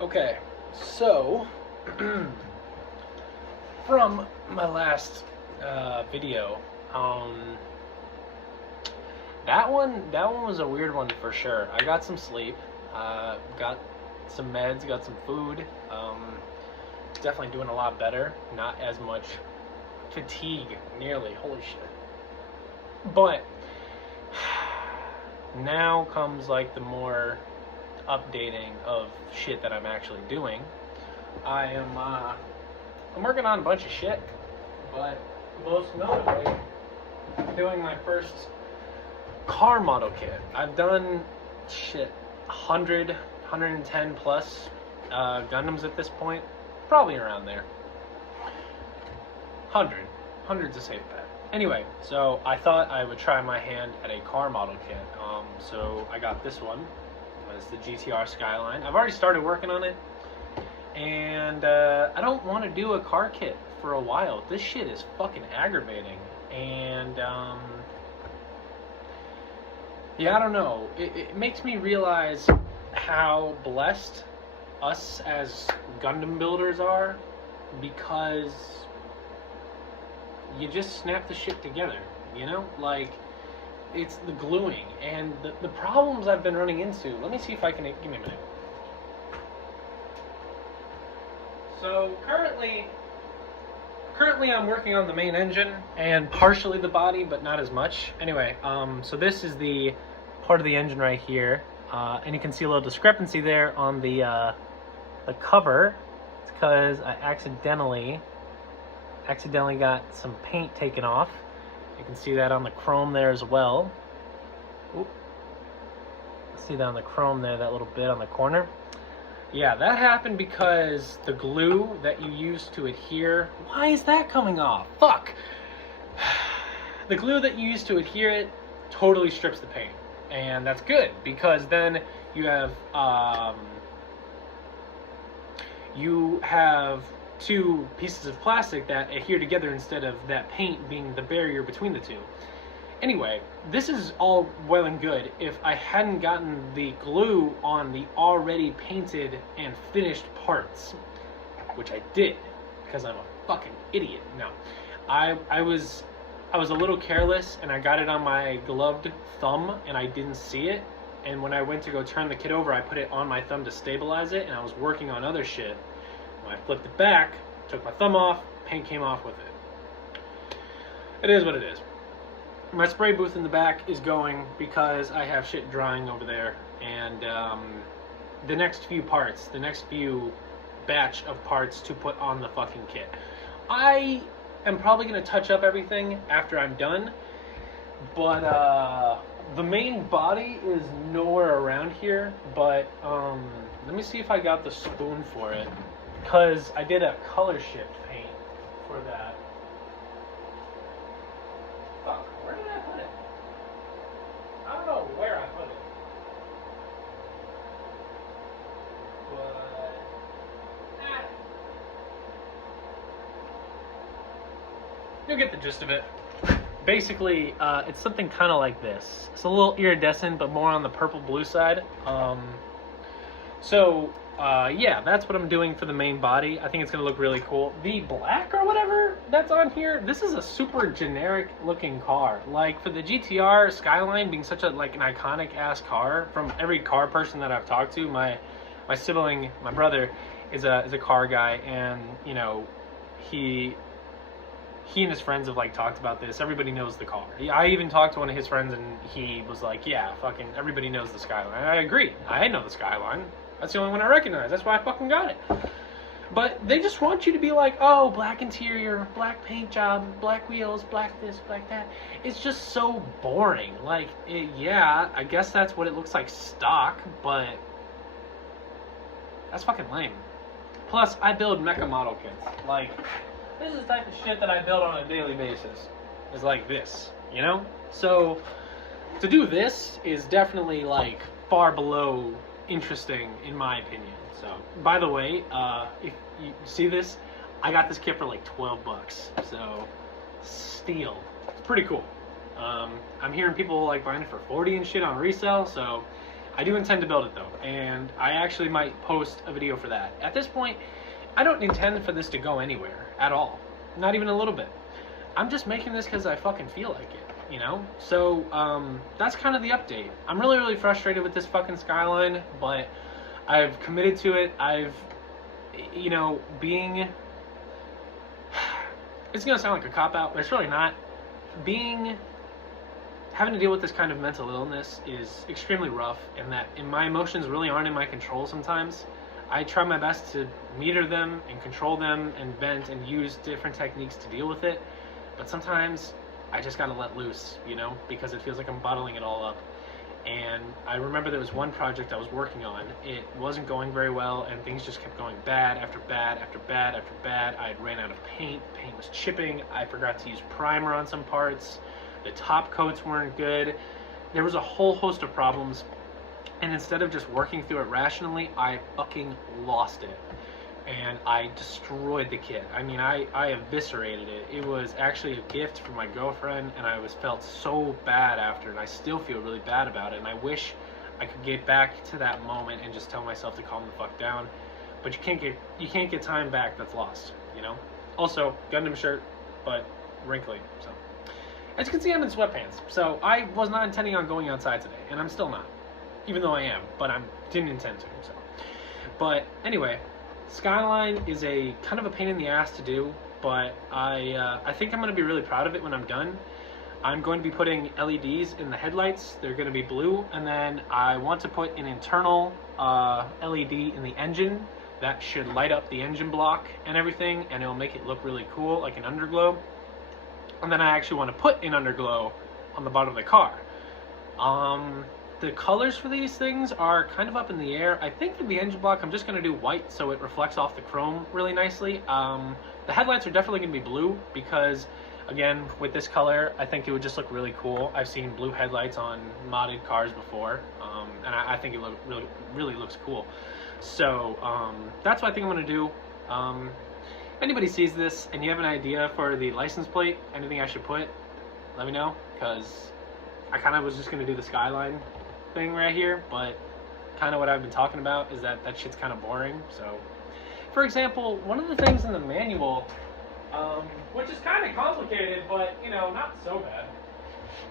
Okay, so from my last video, that one was a weird one for sure. I got some sleep, got some meds, got some food. Definitely doing a lot better. Not as much fatigue, nearly. Holy shit. But now comes like the more updating of shit that I'm actually doing. I'm working on a bunch of shit, but most notably doing my first car model kit. I've done shit 100, 110 plus Gundams at this point, probably around there. 100's a safe bet. Anyway, so I thought I would try my hand at a car model kit. So I got this one. It's the GT-R Skyline. I've already started working on it, and I don't want to do a car kit for a while. This shit is fucking aggravating, and yeah, I don't know. It makes me realize how blessed us as Gundam builders are, because you just snap the shit together, you know? Like, it's the gluing and the problems I've been running into. Let me see if I can, give me a minute. So currently I'm working on the main engine and partially the body, but not as much. Anyway, so this is the part of the engine right here, and you can see a little discrepancy there on the cover. It's because I accidentally got some paint taken off. You can see that on the chrome there as well. Oop. See that on the chrome there, that little bit on the corner. Yeah, that happened because the glue that you use to adhere... Why is that coming off? Fuck! The glue that you use to adhere it totally strips the paint. And that's good, because then you have two pieces of plastic that adhere together instead of that paint being the barrier between the two. Anyway, this is all well and good if I hadn't gotten the glue on the already painted and finished parts, which I did, because I'm a fucking idiot. No, I was a little careless, and I got it on my gloved thumb and I didn't see it, and when I went to go turn the kit over, I put it on my thumb to stabilize it, and I was working on other shit. When I flipped it back, took my thumb off, paint came off with it. It is what it is. My spray booth in the back is going because I have shit drying over there, and the next few batch of parts to put on the fucking kit. I am probably going to touch up everything after I'm done, but the main body is nowhere around here, but let me see if I got the spoon for it. Because I did a color shift paint for that. Fuck, where did I put it? I don't know where I put it. But... you'll get the gist of it. Basically, it's something kind of like this. It's a little iridescent, but more on the purple-blue side. Yeah, that's what I'm doing for the main body. I think it's going to look really cool. The black or whatever that's on here, this is a super generic looking car. Like, for the GT-R Skyline being such a, like, an iconic ass car, from every car person that I've talked to, my sibling, my brother, is a car guy, and, you know, he and his friends have, like, talked about this. Everybody knows the car. I even talked to one of his friends, and he was like, yeah, fucking everybody knows the Skyline. And I agree. I know the Skyline. That's the only one I recognize. That's why I fucking got it. But they just want you to be like, oh, black interior, black paint job, black wheels, black this, black that. It's just so boring. Like, yeah, I guess that's what it looks like stock, but that's fucking lame. Plus, I build mecha model kits. Like, this is the type of shit that I build on a daily basis. It's like this, you know? So, to do this is definitely, like, far below interesting in my opinion. So, by the way, if you see this, I got this kit for like 12 bucks. So, steal. It's pretty cool. I'm hearing people like buying it for 40 and shit on resale, so I do intend to build it though, and I actually might post a video for that. At this point, I don't intend for this to go anywhere at all. Not even a little bit. I'm just making this because I fucking feel like it, you know? So, that's kind of the update. I'm really, really frustrated with this fucking Skyline, but I've committed to it. You know, it's gonna sound like a cop-out, but it's really not. Having to deal with this kind of mental illness is extremely rough, and my emotions really aren't in my control sometimes. I try my best to meter them and control them and vent and use different techniques to deal with it, but sometimes I just gotta let loose, you know, because it feels like I'm bottling it all up. And I remember there was one project I was working on. It wasn't going very well, and things just kept going bad after bad after bad after bad. I ran out of paint. Paint was chipping. I forgot to use primer on some parts. The top coats weren't good. There was a whole host of problems, and instead of just working through it rationally, I fucking lost it. And I destroyed the kit. I mean, I eviscerated it. It was actually a gift from my girlfriend, and I felt so bad after, and I still feel really bad about it. And I wish I could get back to that moment and just tell myself to calm the fuck down. But you can't get time back that's lost, you know? Also, Gundam shirt, but wrinkly, so. As you can see, I'm in sweatpants, so I was not intending on going outside today, and I'm still not. Even though I am, but I didn't intend to, so. But anyway, Skyline is a kind of a pain in the ass to do, but I think I'm going to be really proud of it when I'm done. I'm going to be putting LEDs in the headlights. They're going to be blue, and then I want to put an internal LED in the engine that should light up the engine block and everything, and it'll make it look really cool, like an underglow. And then I actually want to put an underglow on the bottom of the car. The colors for these things are kind of up in the air. I think for the engine block, I'm just going to do white so it reflects off the chrome really nicely. The headlights are definitely going to be blue because, again, with this color, I think it would just look really cool. I've seen blue headlights on modded cars before, and I think it really looks cool. So that's what I think I'm going to do. If anybody sees this and you have an idea for the license plate, anything I should put, let me know, because I kind of was just going to do the Skyline thing right here, but kind of what I've been talking about is that shit's kind of boring. So, for example, one of the things in the manual, which is kind of complicated, but, you know, not so bad,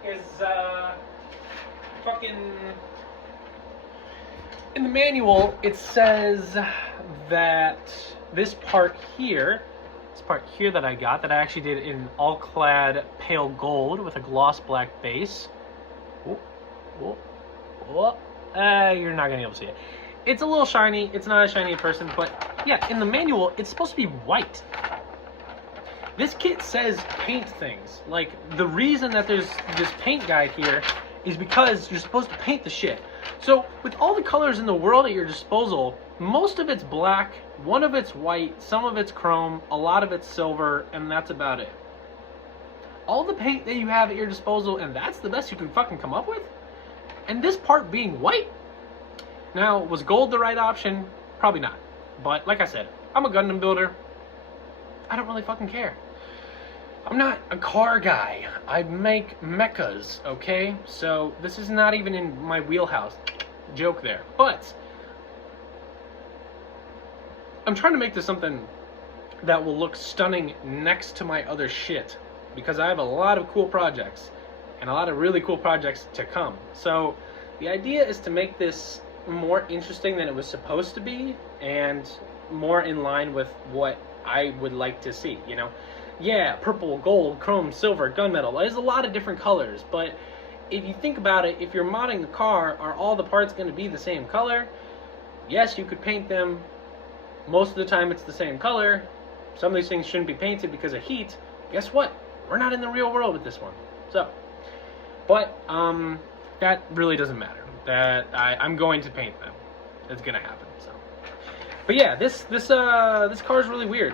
is in the manual, it says that this part here that I got, that I actually did in all-clad pale gold with a gloss black base. You're not gonna be able to see it. It's a little shiny. It's not as shiny in person, but yeah, in the manual, it's supposed to be white. This kit says paint things. Like, the reason that there's this paint guide here is because you're supposed to paint the shit. So, with all the colors in the world at your disposal, most of it's black, one of it's white, some of it's chrome, a lot of it's silver, and that's about it. All the paint that you have at your disposal, and that's the best you can fucking come up with? And this part being white? Now, was gold the right option? Probably not. But, like I said, I'm a Gundam builder. I don't really fucking care. I'm not a car guy. I make mechas, okay? So, this is not even in my wheelhouse. Joke there. But I'm trying to make this something that will look stunning next to my other shit, because I have a lot of cool projects and a lot of really cool projects to come. So the idea is to make this more interesting than it was supposed to be and more in line with what I would like to see, you know? Yeah, purple, gold, chrome, silver, gunmetal. There's a lot of different colors, but if you think about it, if you're modding the car, are all the parts going to be the same color? Yes, you could paint them. Most of the time it's the same color. Some of these things shouldn't be painted because of heat. Guess what? We're not in the real world with this one. So, but that really doesn't matter. That I'm going to paint them. It's gonna happen. So, but yeah, this car is really weird.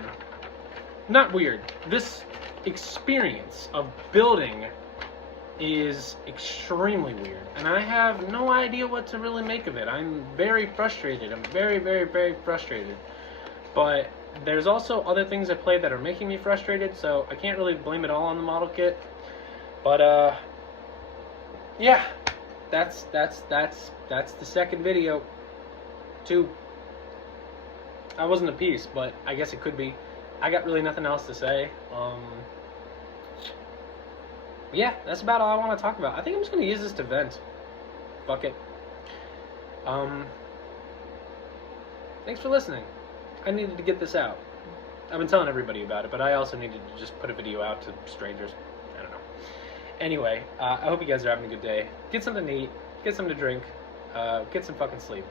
Not weird. This experience of building is extremely weird, and I have no idea what to really make of it. I'm very frustrated. I'm very, very, very frustrated. But there's also other things at play that are making me frustrated, so I can't really blame it all on the model kit. But yeah, that's the second video. 2. I wasn't a piece, but I guess it could be. I got really nothing else to say. Yeah, that's about all I want to talk about. I think I'm just going to use this to vent. Fuck it. Thanks for listening. I needed to get this out. I've been telling everybody about it, but I also needed to just put a video out to strangers. I don't know. Anyway, I hope you guys are having a good day. Get something to eat, get something to drink, get some fucking sleep.